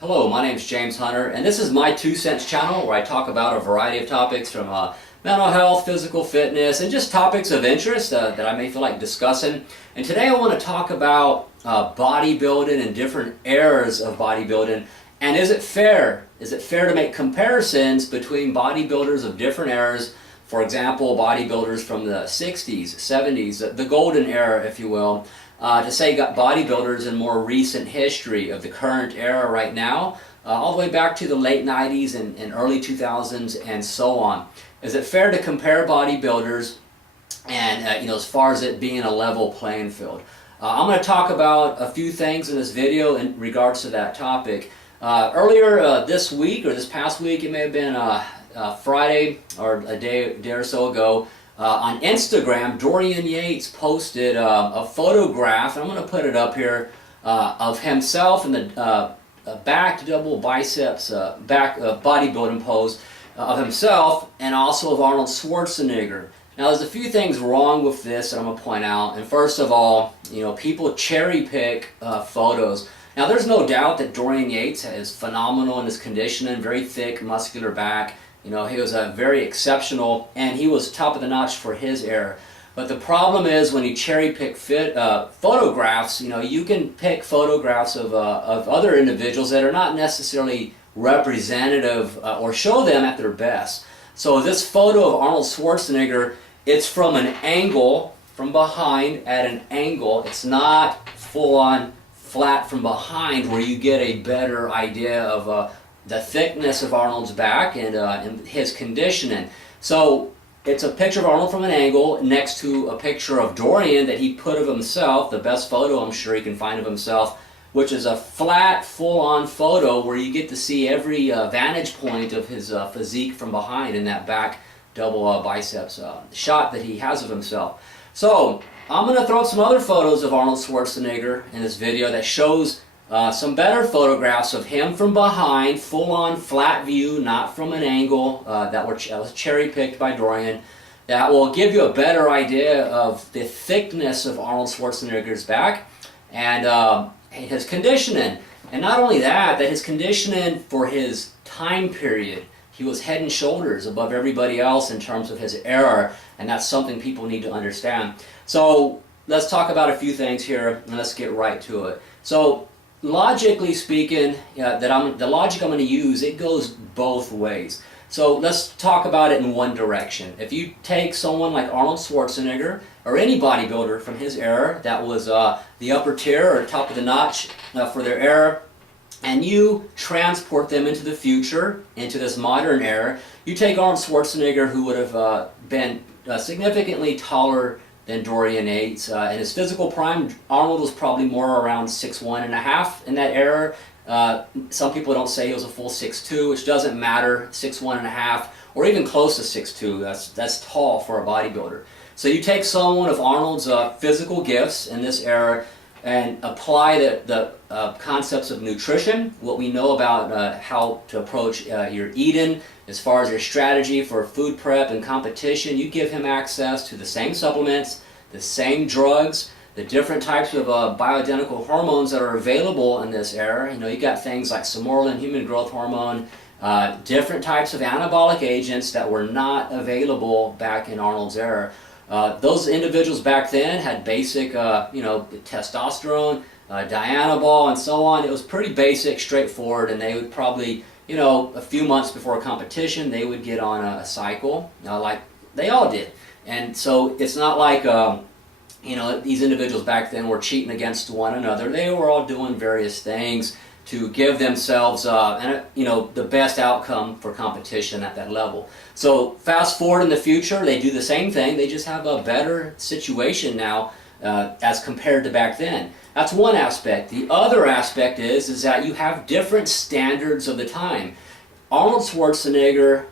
Hello, my name is James Hunter, and this is my 2 Cents channel where I talk about a variety of topics from mental health, physical fitness, and just topics of interest that I may feel like discussing. And today I want to talk about bodybuilding and different eras of bodybuilding. And is it fair? Is it fair to make comparisons between bodybuilders of different eras? For example, bodybuilders from the 60s, 70s, the golden era, if you will. To say got bodybuilders in more recent history of the current era right now, all the way back to the late 90s and early 2000s and so on. Is it fair to compare bodybuilders and as far as it being a level playing field? I'm going to talk about a few things in this video in regards to that topic. Earlier this week, or this past week, it may have been Friday or a day or so ago, on Instagram, Dorian Yates posted a photograph, and I'm going to put it up here, of himself in the back double biceps, back bodybuilding pose of himself, and also of Arnold Schwarzenegger. Now, there's a few things wrong with this that I'm going to point out. And first of all, people cherry pick photos. Now, there's no doubt that Dorian Yates is phenomenal in his conditioning, very thick, muscular back. He was very exceptional, and he was top of the notch for his era. But the problem is when you cherry pick photographs, you can pick photographs of other individuals that are not necessarily representative or show them at their best. So this photo of Arnold Schwarzenegger, it's from an angle, from behind at an angle. It's not full on flat from behind where you get a better idea of the thickness of Arnold's back and his conditioning. So it's a picture of Arnold from an angle next to a picture of Dorian that he put of himself, the best photo I'm sure he can find of himself, which is a flat, full-on photo where you get to see every vantage point of his physique from behind in that back double biceps shot that he has of himself. So I'm going to throw up some other photos of Arnold Schwarzenegger in this video that shows some better photographs of him from behind, full-on flat view, not from an angle that was cherry-picked by Dorian, that will give you a better idea of the thickness of Arnold Schwarzenegger's back and his conditioning. And not only that his conditioning for his time period, he was head and shoulders above everybody else in terms of his era, and that's something people need to understand. So let's talk about a few things here, and let's get right to it. So logically speaking, the logic I'm going to use, it goes both ways. So let's talk about it in one direction. If you take someone like Arnold Schwarzenegger or any bodybuilder from his era that was the upper tier or top of the notch for their era, and you transport them into the future, into this modern era, you take Arnold Schwarzenegger, who would have been significantly taller than Dorian Yates. In his physical prime, Arnold was probably more around 6'1.5" in that era. Some people don't say he was a full 6'2", which doesn't matter, 6'1.5", or even close to 6'2". That's tall for a bodybuilder. So you take someone of Arnold's physical gifts in this era and apply the concepts of nutrition, what we know about how to approach your eating, as far as your strategy for food prep and competition. You give him access to the same supplements, the same drugs, the different types of bioidentical hormones that are available in this era. You got things like somorelin, human growth hormone, different types of anabolic agents that were not available back in Arnold's era. Those individuals back then had basic, testosterone, dianabol, and so on. It was pretty basic, straightforward, and they would probably, a few months before a competition, they would get on a cycle, like they all did. And so it's not like, these individuals back then were cheating against one another. They were all doing various things to give themselves, the best outcome for competition at that level. So fast forward in the future, they do the same thing. They just have a better situation now as compared to back then. That's one aspect. The other aspect is that you have different standards of the time. Arnold Schwarzenegger,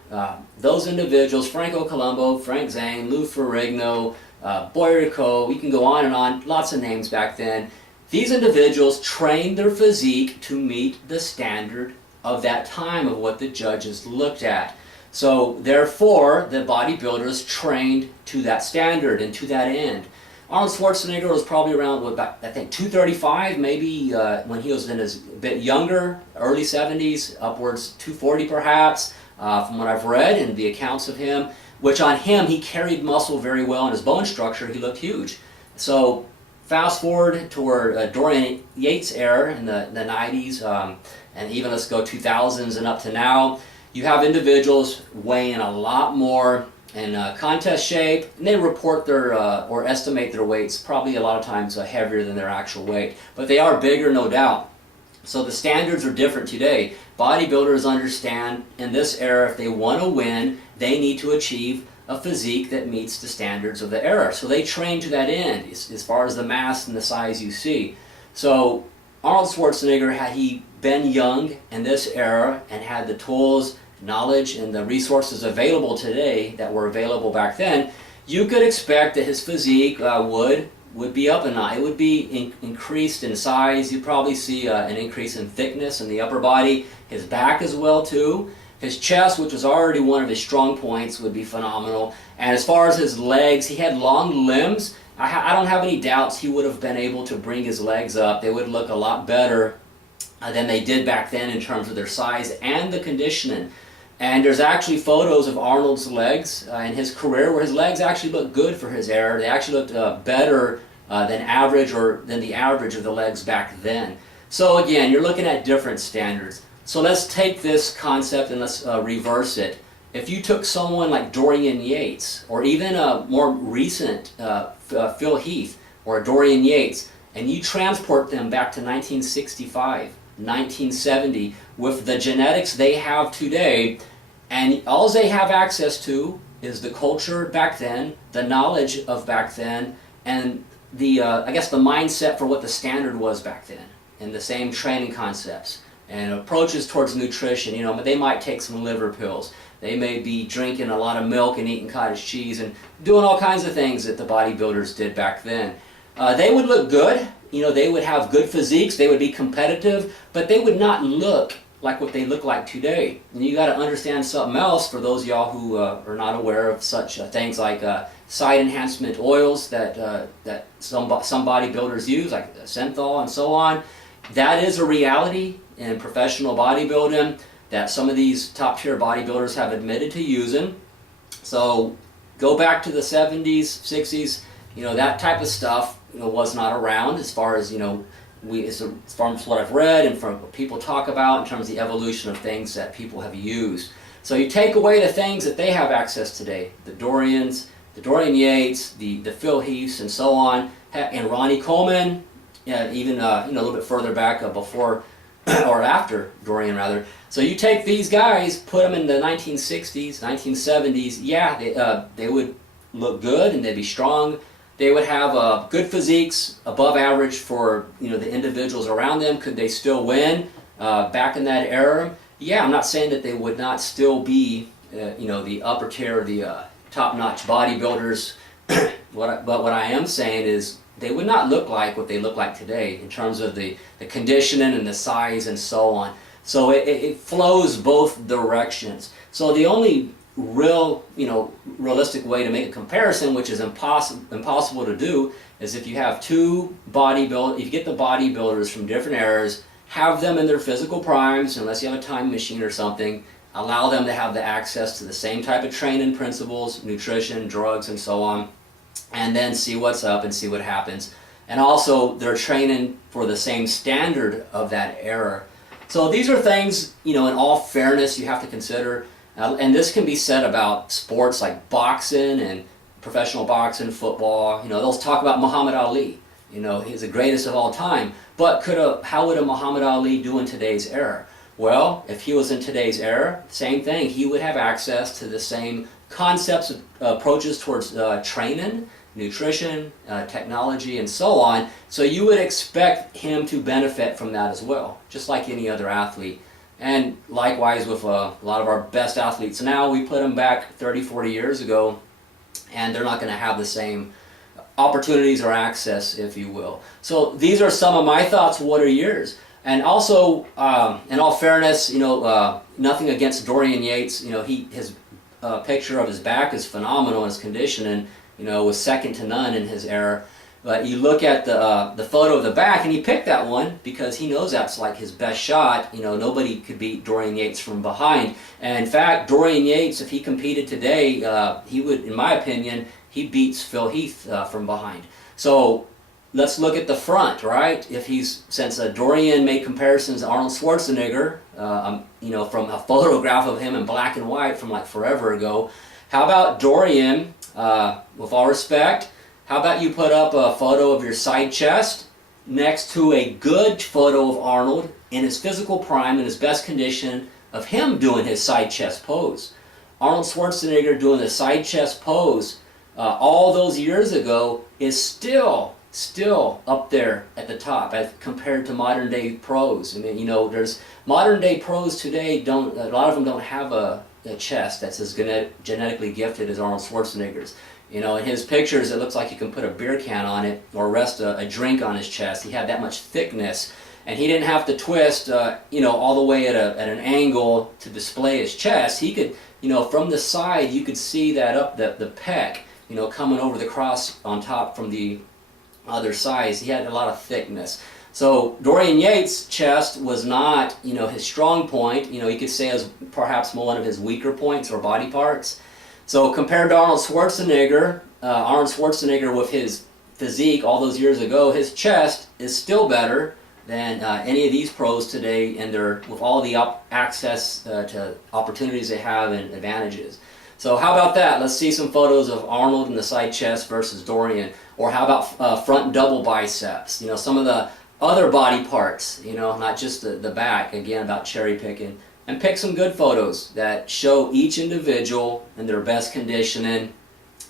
those individuals, Franco Columbu, Frank Zane, Lou Ferrigno, Boyrico, we can go on, lots of names back then. These individuals trained their physique to meet the standard of that time of what the judges looked at. So therefore, the bodybuilders trained to that standard and to that end. Arnold Schwarzenegger was probably around, what, about, I think, 235, maybe when he was in his bit younger, early 70s, upwards 240 perhaps, from what I've read in the accounts of him, which on him, he carried muscle very well in his bone structure. He looked huge. So fast forward toward Dorian Yates era in the 90s, and even let's go 2000s and up to now, you have individuals weighing a lot more in contest shape, and they report their or estimate their weights probably a lot of times heavier than their actual weight, but they are bigger, no doubt. So the standards are different today. Bodybuilders understand in this era, if they want to win, they need to achieve a physique that meets the standards of the era. So they train to that end as far as the mass and the size you see. So Arnold Schwarzenegger, had he been young in this era and had the tools, knowledge, and the resources available today that were available back then, you could expect that his physique would be up a notch. It would be increased in size. You'd probably see an increase in thickness in the upper body. His back as well too. His chest, which was already one of his strong points, would be phenomenal. And as far as his legs, he had long limbs. I don't have any doubts he would have been able to bring his legs up. They would look a lot better than they did back then in terms of their size and the conditioning. And there's actually photos of Arnold's legs in his career where his legs actually looked good for his era. They actually looked better than average, or than the average of the legs back then. So again, you're looking at different standards. So let's take this concept and let's reverse it. If you took someone like Dorian Yates, or even a more recent Phil Heath or Dorian Yates, and you transport them back to 1965, 1970, with the genetics they have today, and all they have access to is the culture back then, the knowledge of back then, and the I guess the mindset for what the standard was back then, and the same training concepts and approaches towards nutrition. You know, they might take some liver pills. They may be drinking a lot of milk and eating cottage cheese and doing all kinds of things that the bodybuilders did back then. They would look good. You know, they would have good physiques. They would be competitive, but they would not look like what they look like today. And you got to understand something else for those of y'all who are not aware of such things like side enhancement oils that some bodybuilders use, like Synthol and so on. That is a reality in professional bodybuilding that some of these top tier bodybuilders have admitted to using. So go back to the 70s, 60s, you know, that type of stuff, you know, was not around as far as, you know, as far as what I've read and from what people talk about in terms of the evolution of things that people have used. So you take away the things that they have access today, the Dorians, the Dorian Yates, the Phil Heaths, and so on, and Ronnie Coleman, even you know, a little bit further back before or after Dorian rather. So you take these guys, put them in the 1960s, 1970s. Yeah, they would look good and they'd be strong. They would have good physiques, above average for, you know, the individuals around them. Could they still win back in that era? Yeah, I'm not saying that they would not still be, you know, the upper tier, the top-notch bodybuilders. But what I am saying is they would not look like what they look like today in terms of the conditioning and the size and so on. So it flows both directions. So the only realistic way to make a comparison, which is impossible to do, is if you have if you get the bodybuilders from different eras, have them in their physical primes, unless you have a time machine or something, allow them to have the access to the same type of training principles, nutrition, drugs, and so on, and then see what's up and see what happens. And also, they're training for the same standard of that era. So these are things, you know, in all fairness, you have to consider. And this can be said about sports like boxing and professional boxing, football. You know, they'll talk about Muhammad Ali. You know, he's the greatest of all time. But how would a Muhammad Ali do in today's era? Well, if he was in today's era, same thing. He would have access to the same concepts, approaches towards training, nutrition, technology, and so on. So you would expect him to benefit from that as well, just like any other athlete. And likewise with a lot of our best athletes now, we put them back 30, 40 years ago, and they're not going to have the same opportunities or access, if you will. So these are some of my thoughts. What are yours? And also, in all fairness, you know, nothing against Dorian Yates. You know, his picture of his back is phenomenal. His conditioning, you know, was second to none in his era. But you look at the photo of the back, and he picked that one because he knows that's like his best shot. You know, nobody could beat Dorian Yates from behind. And in fact, Dorian Yates, if he competed today, he would, in my opinion, he beats Phil Heath from behind. So let's look at the front, right? Since Dorian made comparisons to Arnold Schwarzenegger, you know, from a photograph of him in black and white from like forever ago. How about Dorian, with all respect, how about you put up a photo of your side chest next to a good photo of Arnold in his physical prime, in his best condition, of him doing his side chest pose. Arnold Schwarzenegger doing the side chest pose all those years ago is still up there at the top as compared to modern day pros. I mean, you know, there's modern day pros today, a lot of them don't have a chest that's as genetically gifted as Arnold Schwarzenegger's. You know, in his pictures, it looks like you can put a beer can on it or rest a drink on his chest. He had that much thickness, and he didn't have to twist, you know, all the way at an angle to display his chest. He could, you know, from the side, you could see that up the pec, you know, coming over the cross on top from the other sides. He had a lot of thickness. So Dorian Yates' chest was not, you know, his strong point. You know, you could say as perhaps one of his weaker points or body parts. So compared to Arnold Schwarzenegger with his physique all those years ago, his chest is still better than any of these pros today, and with all the access to opportunities they have and advantages. So how about that? Let's see some photos of Arnold in the side chest versus Dorian. Or how about front double biceps? You know, some of the other body parts, you know, not just the back, again, about cherry picking. And pick some good photos that show each individual in their best conditioning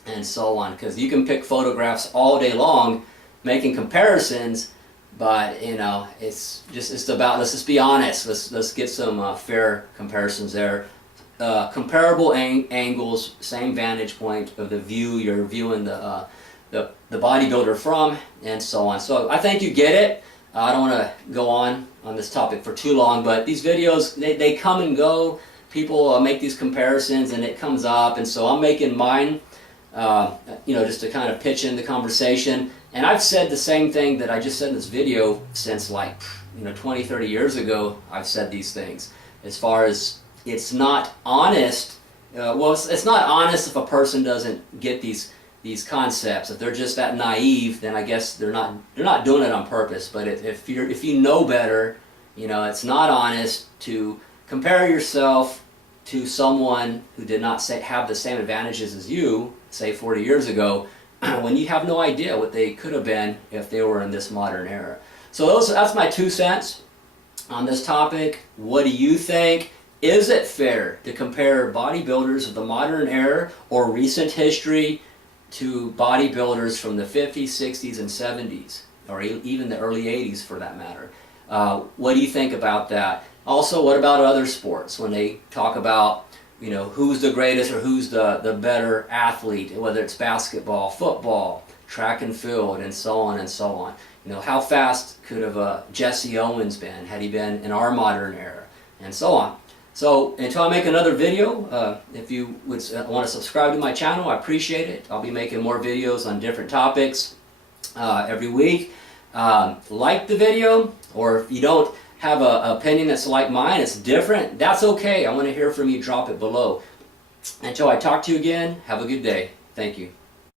and so on. Because you can pick photographs all day long making comparisons, but, you know, it's about, let's just be honest. Let's get some fair comparisons there. Comparable angles, same vantage point of the view you're viewing the bodybuilder from, and so on. So I think you get it. I don't want to go on this topic for too long, but these videos, they come and go. People make these comparisons and it comes up, and so I'm making mine, you know, just to kind of pitch in the conversation. And I've said the same thing that I just said in this video since, like, you know, 20, 30 years ago. I've said these things as far as it's not honest. Well, it's not honest if a person doesn't get these concepts. If they're just that naive, then I guess they're not doing it on purpose. But if you know better, you know, it's not honest to compare yourself to someone who did not have the same advantages as you, say 40 years ago, when you have no idea what they could have been if they were in this modern era. So that's my 2 cents on this topic. What do you think? Is it fair to compare bodybuilders of the modern era or recent history to bodybuilders from the 50s, 60s, and 70s, or even the early 80s for that matter? What do you think about that? Also, what about other sports when they talk about, you know, who's the greatest or who's the better athlete, whether it's basketball, football, track and field, and so on and so on. You know, how fast could have Jesse Owens been had he been in our modern era, and so on. So until I make another video, if you would want to subscribe to my channel, I appreciate it. I'll be making more videos on different topics every week. Like the video, or if you don't have an opinion that's like mine, it's different, that's okay. I want to hear from you. Drop it below. Until I talk to you again, have a good day. Thank you.